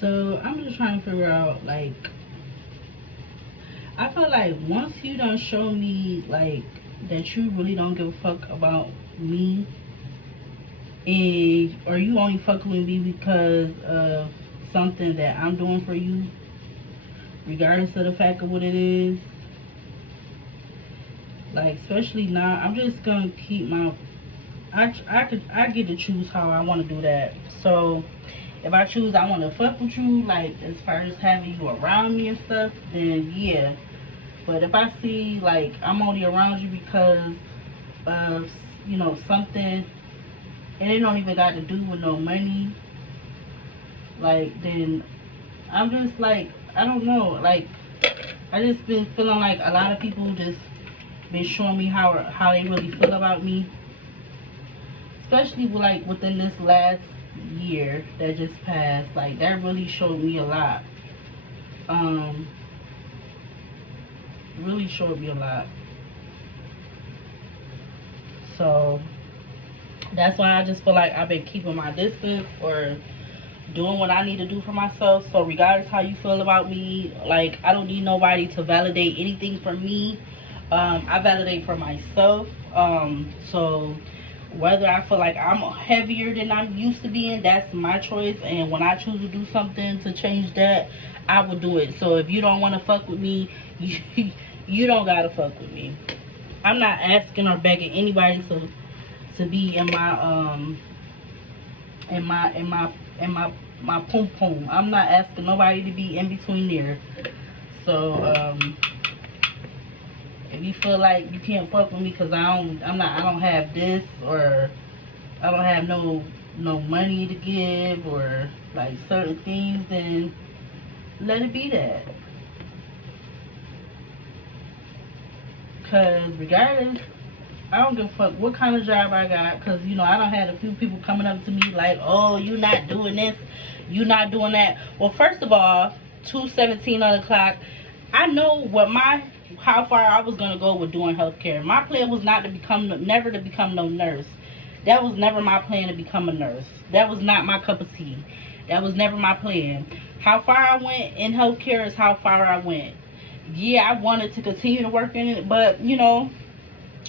So I'm just trying to figure out, like, I feel like once you done show me like that you really don't give a fuck about me, and or you only fucking with me because of something that I'm doing for you, regardless of the fact of what it is. Like, especially now, I'm just gonna keep my. I get to choose how I want to do that. So if I choose I want to fuck with you, like as far as having you around me and stuff, then yeah. But if I see like I'm only around you because of something, and it don't even got to do with no money, like then I'm just like, I don't know, like I just been feeling like a lot of people just been showing me how they really feel about me, especially like within this last year that just passed. Like that really showed me a lot. Um, really showed me a lot. So that's why I just feel like I've been keeping my distance or doing what I need to do for myself. So regardless how you feel about me, like I don't need nobody to validate anything for me. I validate for myself. So whether I feel like I'm heavier than I'm used to being, that's my choice. And when I choose to do something to change that, I will do it. So if you don't want to fuck with me, you don't gotta fuck with me. I'm not asking or begging anybody to be in my pum pum. I'm not asking nobody to be in between there. So if you feel like you can't fuck with me because I don't have this, or I don't have no money to give, or like certain things, then let it be that. Cause regardless, I don't give a fuck what kind of job I got. Cause I don't had a few people coming up to me like, oh, you not doing this, you not doing that. Well, first of all, 2:17 on the clock. I know how far I was gonna go with doing healthcare. My plan was never to become no nurse. That was never my plan, to become a nurse. That was not my cup of tea. That was never my plan. How far I went in healthcare is how far I went. Yeah, I wanted to continue to work in it, but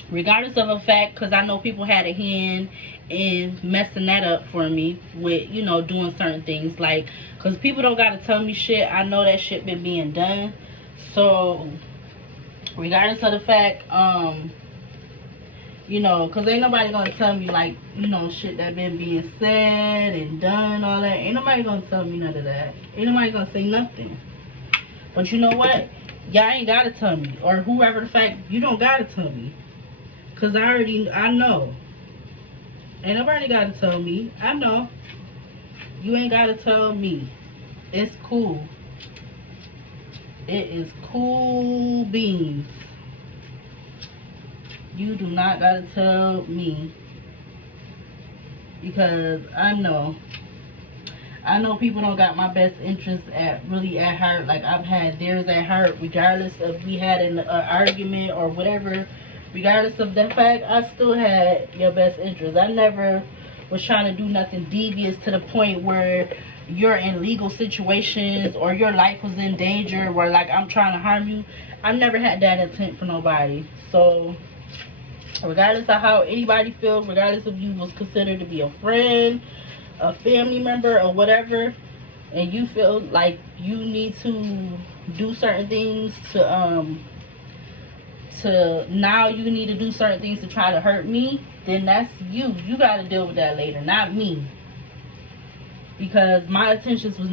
regardless of the fact, because I know people had a hand in messing that up for me with doing certain things, like, because people don't gotta tell me shit. I know that shit been being done. So regardless of the fact, because ain't nobody gonna tell me like shit that been being said and done, all that. Ain't nobody gonna tell me none of that. Ain't nobody gonna say nothing. But you know what, y'all ain't gotta tell me, or whoever the fact, you don't gotta tell me. Cause I know. Ain't nobody gotta tell me. I know. You ain't gotta tell me. It's cool. It is cool beans. You do not gotta tell me. Because I know people don't got my best interest at heart. Like I've had theirs at heart, regardless of we had an argument or whatever. Regardless of that fact, I still had your best interest. I never was trying to do nothing devious to the point where you're in legal situations or your life was in danger where like I'm trying to harm you. I never had that intent for nobody. So regardless of how anybody feels, regardless if you was considered to be a friend, a family member, or whatever, and you feel like you need to do certain things now you need to do certain things to try to hurt me, then that's you. You got to deal with that later, not me. Because my intentions has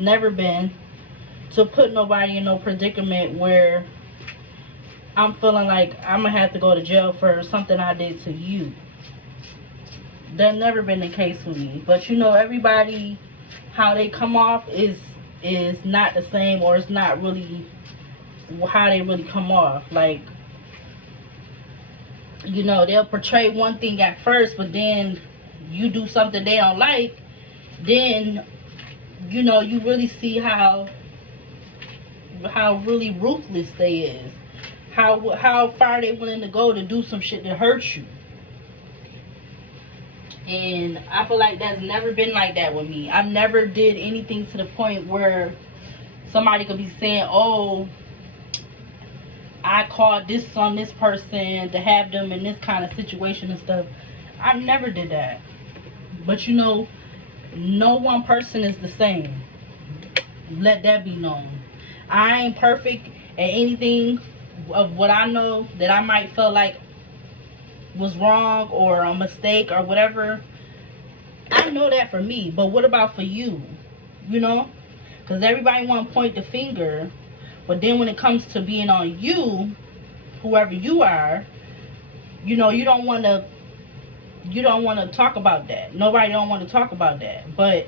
never been to put nobody in no predicament where I'm feeling like I'm gonna have to go to jail for something I did to you. That's never been the case with me. But everybody, how they come off is not the same, or it's not really how they really come off. Like, they'll portray one thing at first, but then you do something they don't like, then you really see how really ruthless they is, how far they willing to go to do some shit that hurts you. And I feel like that's never been like that with me. I've never did anything to the point where somebody could be saying, oh, I called this on this person to have them in this kind of situation and stuff. I never did that. But you know, no one person is the same. Let that be known. I ain't perfect at anything of what I know that I might feel like was wrong or a mistake or whatever. I know that for me, but what about for you? You know, because everybody want to point the finger, but then when it comes to being on you, whoever you are, you know, you don't want to talk about that. Nobody don't want to talk about that. But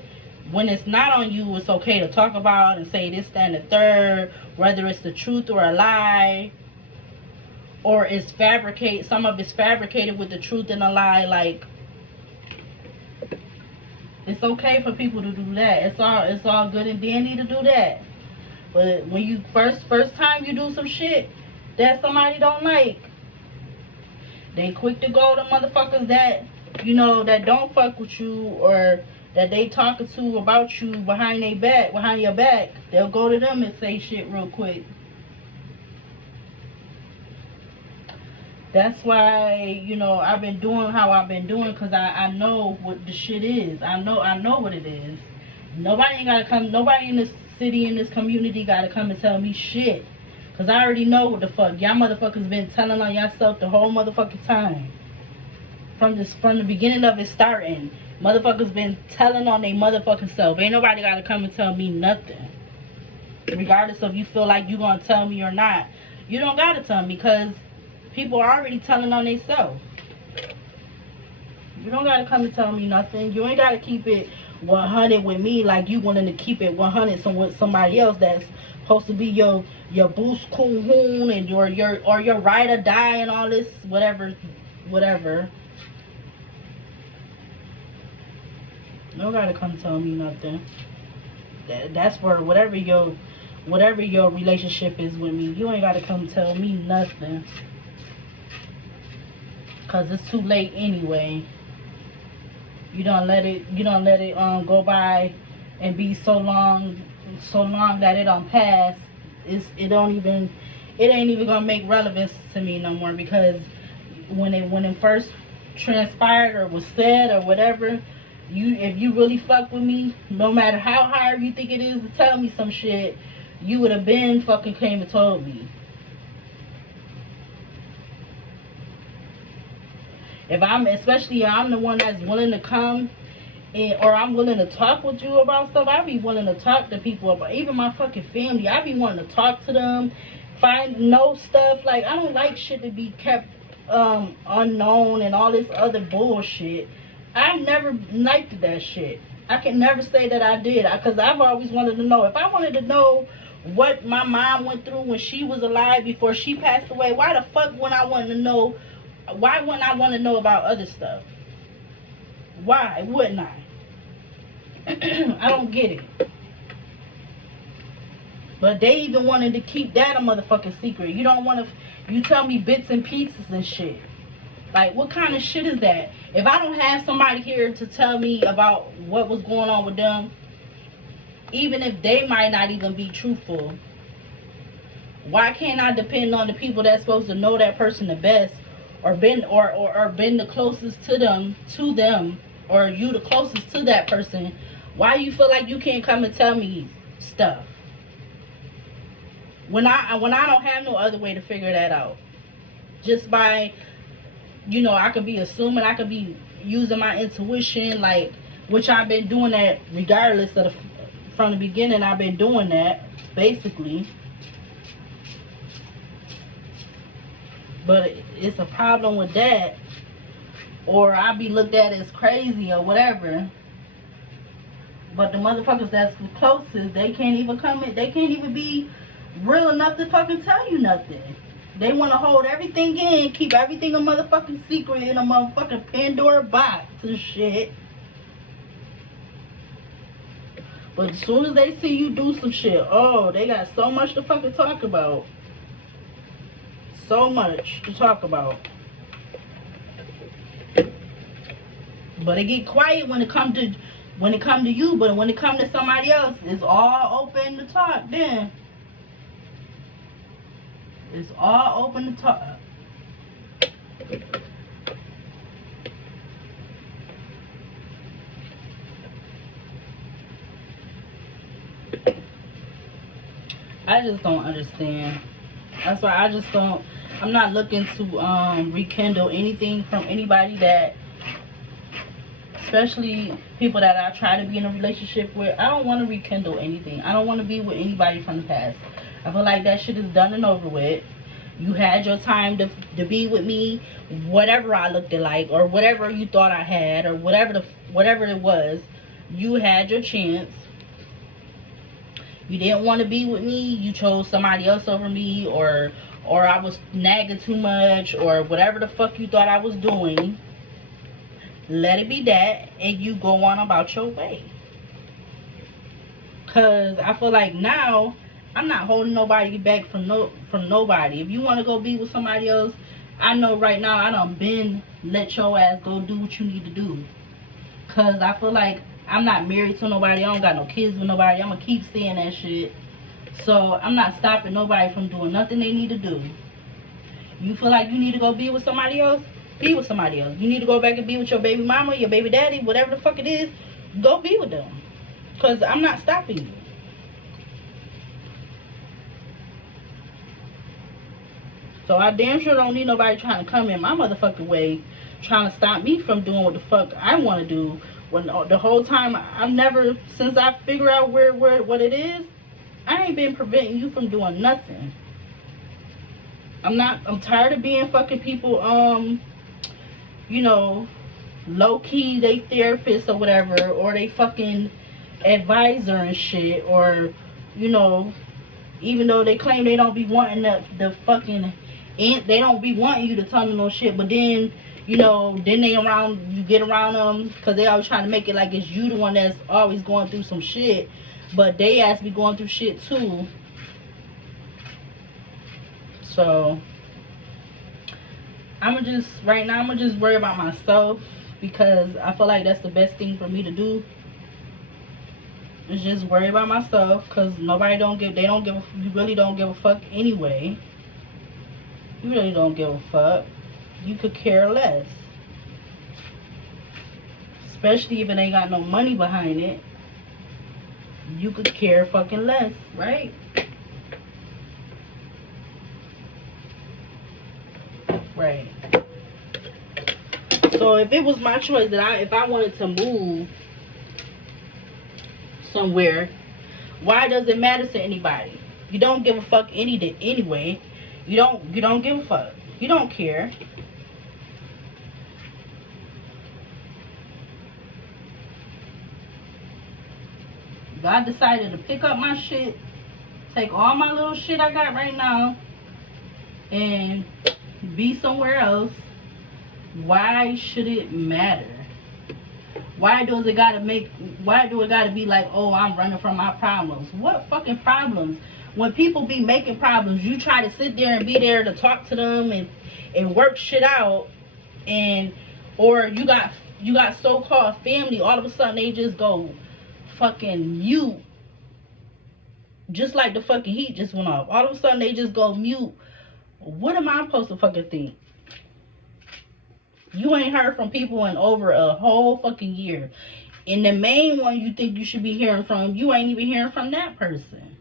when it's not on you, it's okay to talk about and say this, that, and the third, whether it's the truth or a lie, or it's fabricated. Some of it's fabricated with the truth and a lie. Like, it's okay for people to do that. It's all good and dandy to do that. But when you first time you do some shit that somebody don't like, they quick to go to motherfuckers that, you know, that don't fuck with you or that they talking to about you behind your back. They'll go to them and say shit real quick. That's why, you know, I've been doing how I've been doing, because I know what the shit is. I know what it is. Nobody in this city, in this community gotta come and tell me shit. Because I already know what the fuck. Y'all motherfuckers been telling on yourself the whole motherfucking time. From the beginning of it starting. Motherfuckers been telling on they motherfucking self. Ain't nobody gotta come and tell me nothing. Regardless of you feel like you gonna tell me or not. You don't gotta tell me, because people are already telling on themselves. You don't gotta come and tell me nothing. You ain't gotta keep it 100 with me like you wanting to keep it 100 with somebody else that's supposed to be your boost coon hoon and your ride or die and all this whatever. No gotta come tell me nothing. That's for whatever your relationship is with me. You ain't gotta come tell me nothing. Cause it's too late anyway. You don't let it go by and be so long that it don't pass. It ain't even gonna make relevance to me no more, because when it first transpired or was said or whatever, if you really fuck with me, no matter how hard you think it is to tell me some shit, you would have been fucking came and told me. Especially if I'm the one that's willing to come or I'm willing to talk with you about stuff, I be willing to talk to people about, even my fucking family. I be wanting to talk to them, know stuff. Like, I don't like shit to be kept unknown and all this other bullshit. I never liked that shit. I can never say that I did, because I've always wanted to know. If I wanted to know what my mom went through when she was alive before she passed away, why the fuck wouldn't I want to know? Why wouldn't I want to know about other stuff? Why wouldn't I? I don't get it. But they even wanted to keep that a motherfucking secret. You don't want to, you tell me bits and pieces and shit. Like, what kind of shit is that? If I don't have somebody here to tell me about what was going on with them, even if they might not even be truthful, why can't I depend on the people that's supposed to know that person the best, or been the closest to them, or you the closest to that person? Why you feel like you can't come and tell me stuff when I don't have no other way to figure that out? Just by, you know, I could be assuming, I could be using my intuition, like, which I've been doing that regardless of from the beginning. I've been doing that basically. But it's a problem with that, or I'll be looked at as crazy or whatever. But the motherfuckers that's the closest, they can't even come in. They can't even be real enough to fucking tell you nothing. They want to hold everything in, keep everything a motherfucking secret in a motherfucking Pandora box and shit. But as soon as they see you do some shit, oh, they got so much to fucking talk about. So much to talk about. But it get quiet when it come to you. But when it come to somebody else, it's all open to talk. Then it's all open to talk. I just don't understand. That's why I just don't. I'm not looking to rekindle anything from anybody that, especially people that I try to be in a relationship with. I don't want to rekindle anything. I don't want to be with anybody from the past. I feel like that shit is done and over with. You had your time to be with me, whatever I looked like, or whatever you thought I had, or whatever it was. You had your chance. You didn't want to be with me. You chose somebody else over me, or I was nagging too much, or whatever the fuck you thought I was doing. Let it be that, and you go on about your way. Cause I feel like now I'm not holding nobody back from nobody. If you want to go be with somebody else, I know right now I done been let your ass go do what you need to do. Cause I feel like I'm not married to nobody. I don't got no kids with nobody. I'm gonna keep saying that shit. So I'm not stopping nobody from doing nothing they need to do. You feel like you need to go be with somebody else? Be with somebody else. You need to go back and be with your baby mama, your baby daddy, whatever the fuck it is. Go be with them. Cause I'm not stopping you. So I damn sure don't need nobody trying to come in my motherfucking way, trying to stop me from doing what the fuck I want to do. When the whole time I've never, since I figure out what it is, I ain't been preventing you from doing nothing. I'm tired of being fucking people, you know, low key they therapist or whatever, or they fucking advisor and shit, or, you know, even though they claim they don't be wanting the fucking, they don't be wanting you to tell them no shit, but then, you know, then you get around them, because they always trying to make it like it's you the one that's always going through some shit, but they ass be going through shit too. So right now I'm gonna just worry about myself, because I feel like that's the best thing for me to do, is just worry about myself, because you really don't give a fuck anyway. You really don't give a fuck. You could care less. Especially if it ain't got no money behind it. You could care fucking less, right? Right. So if it was my choice that if I wanted to move somewhere, why does it matter to anybody? You don't give a fuck anyway. You don't give a fuck. You don't care. God decided to pick up my shit, take all my little shit I got right now, and be somewhere else. Why should it matter? Why do it gotta be like, oh, I'm running from my problems? What fucking problems? When people be making problems, you try to sit there and be there to talk to them and work shit out, or you got so-called family, all of a sudden they just go fucking mute, just like the fucking heat just went off. All of a sudden they just go mute. What am I supposed to fucking think? You ain't heard from people in over a whole fucking year, and the main one you think you should be hearing from, you ain't even hearing from that person.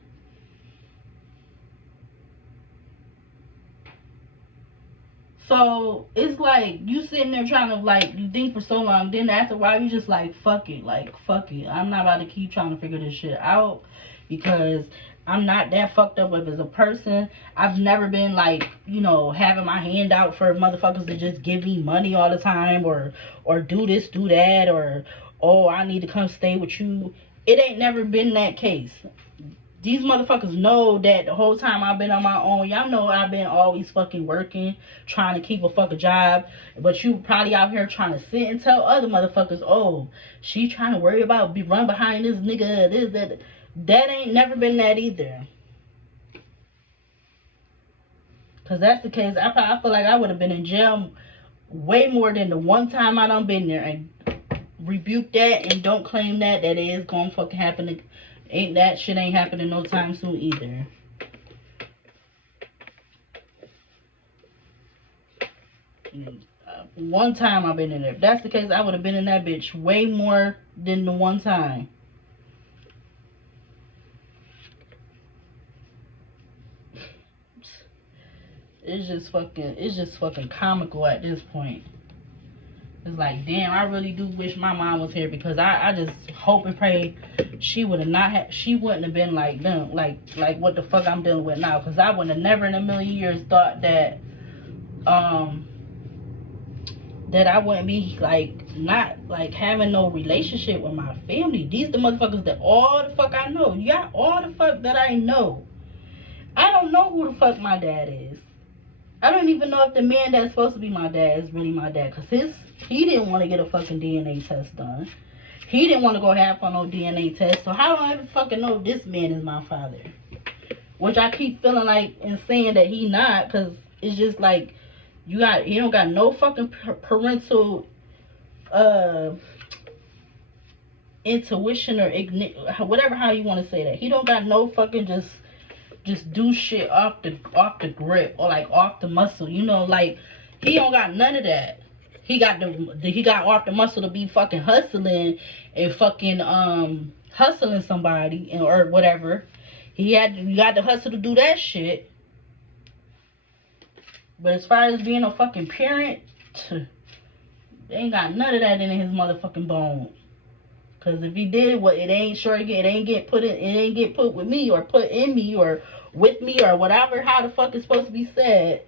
So it's like you sitting there trying to, like, you think for so long, then after a while you just like, fuck it. I'm not about to keep trying to figure this shit out, because I'm not that fucked up as a person. I've never been like, you know, having my hand out for motherfuckers to just give me money all the time, or do this, do that, or, oh, I need to come stay with you. It ain't never been that case. These motherfuckers know that the whole time I've been on my own. Y'all know I've been always fucking working, trying to keep a fucking job. But you probably out here trying to sit and tell other motherfuckers, oh, she trying to worry about run behind this nigga, this, that. That ain't never been that either. Because that's the case. I feel like I would have been in jail way more than the one time I done been there. And rebuke that and don't claim that it is gonna fucking happen. Ain't that shit ain't happening no time soon either. One time I've been in there. If that's the case, I would have been in that bitch way more than the one time. It's just fucking comical at this point. It's like, damn, I really do wish my mom was here, because I just hope and pray she would have not had, she wouldn't have been like them, like what the fuck I'm dealing with now, because I would have never in a million years thought that that I wouldn't be like not like having no relationship with my family. These the motherfuckers that all the fuck I know. You got all the fuck that I know. I don't know who the fuck my dad is. I don't even know if the man that's supposed to be my dad is really my dad, because he didn't want to get a fucking DNA test done. He didn't want to go have on no DNA test. So how do I ever fucking know this man is my father? Which I keep feeling like and saying that he not, because it's just like he don't got no fucking parental intuition or whatever how you want to say that. He don't got no fucking just do shit off the grip or like off the muscle, you know, like he don't got none of that. He got off the muscle to be fucking hustling and fucking hustling somebody or whatever. You got the hustle to do that shit. But as far as being a fucking parent, they ain't got none of that in his motherfucking bones. Cause if he did, it ain't get put with me or put in me or with me or whatever, how the fuck it's supposed to be said.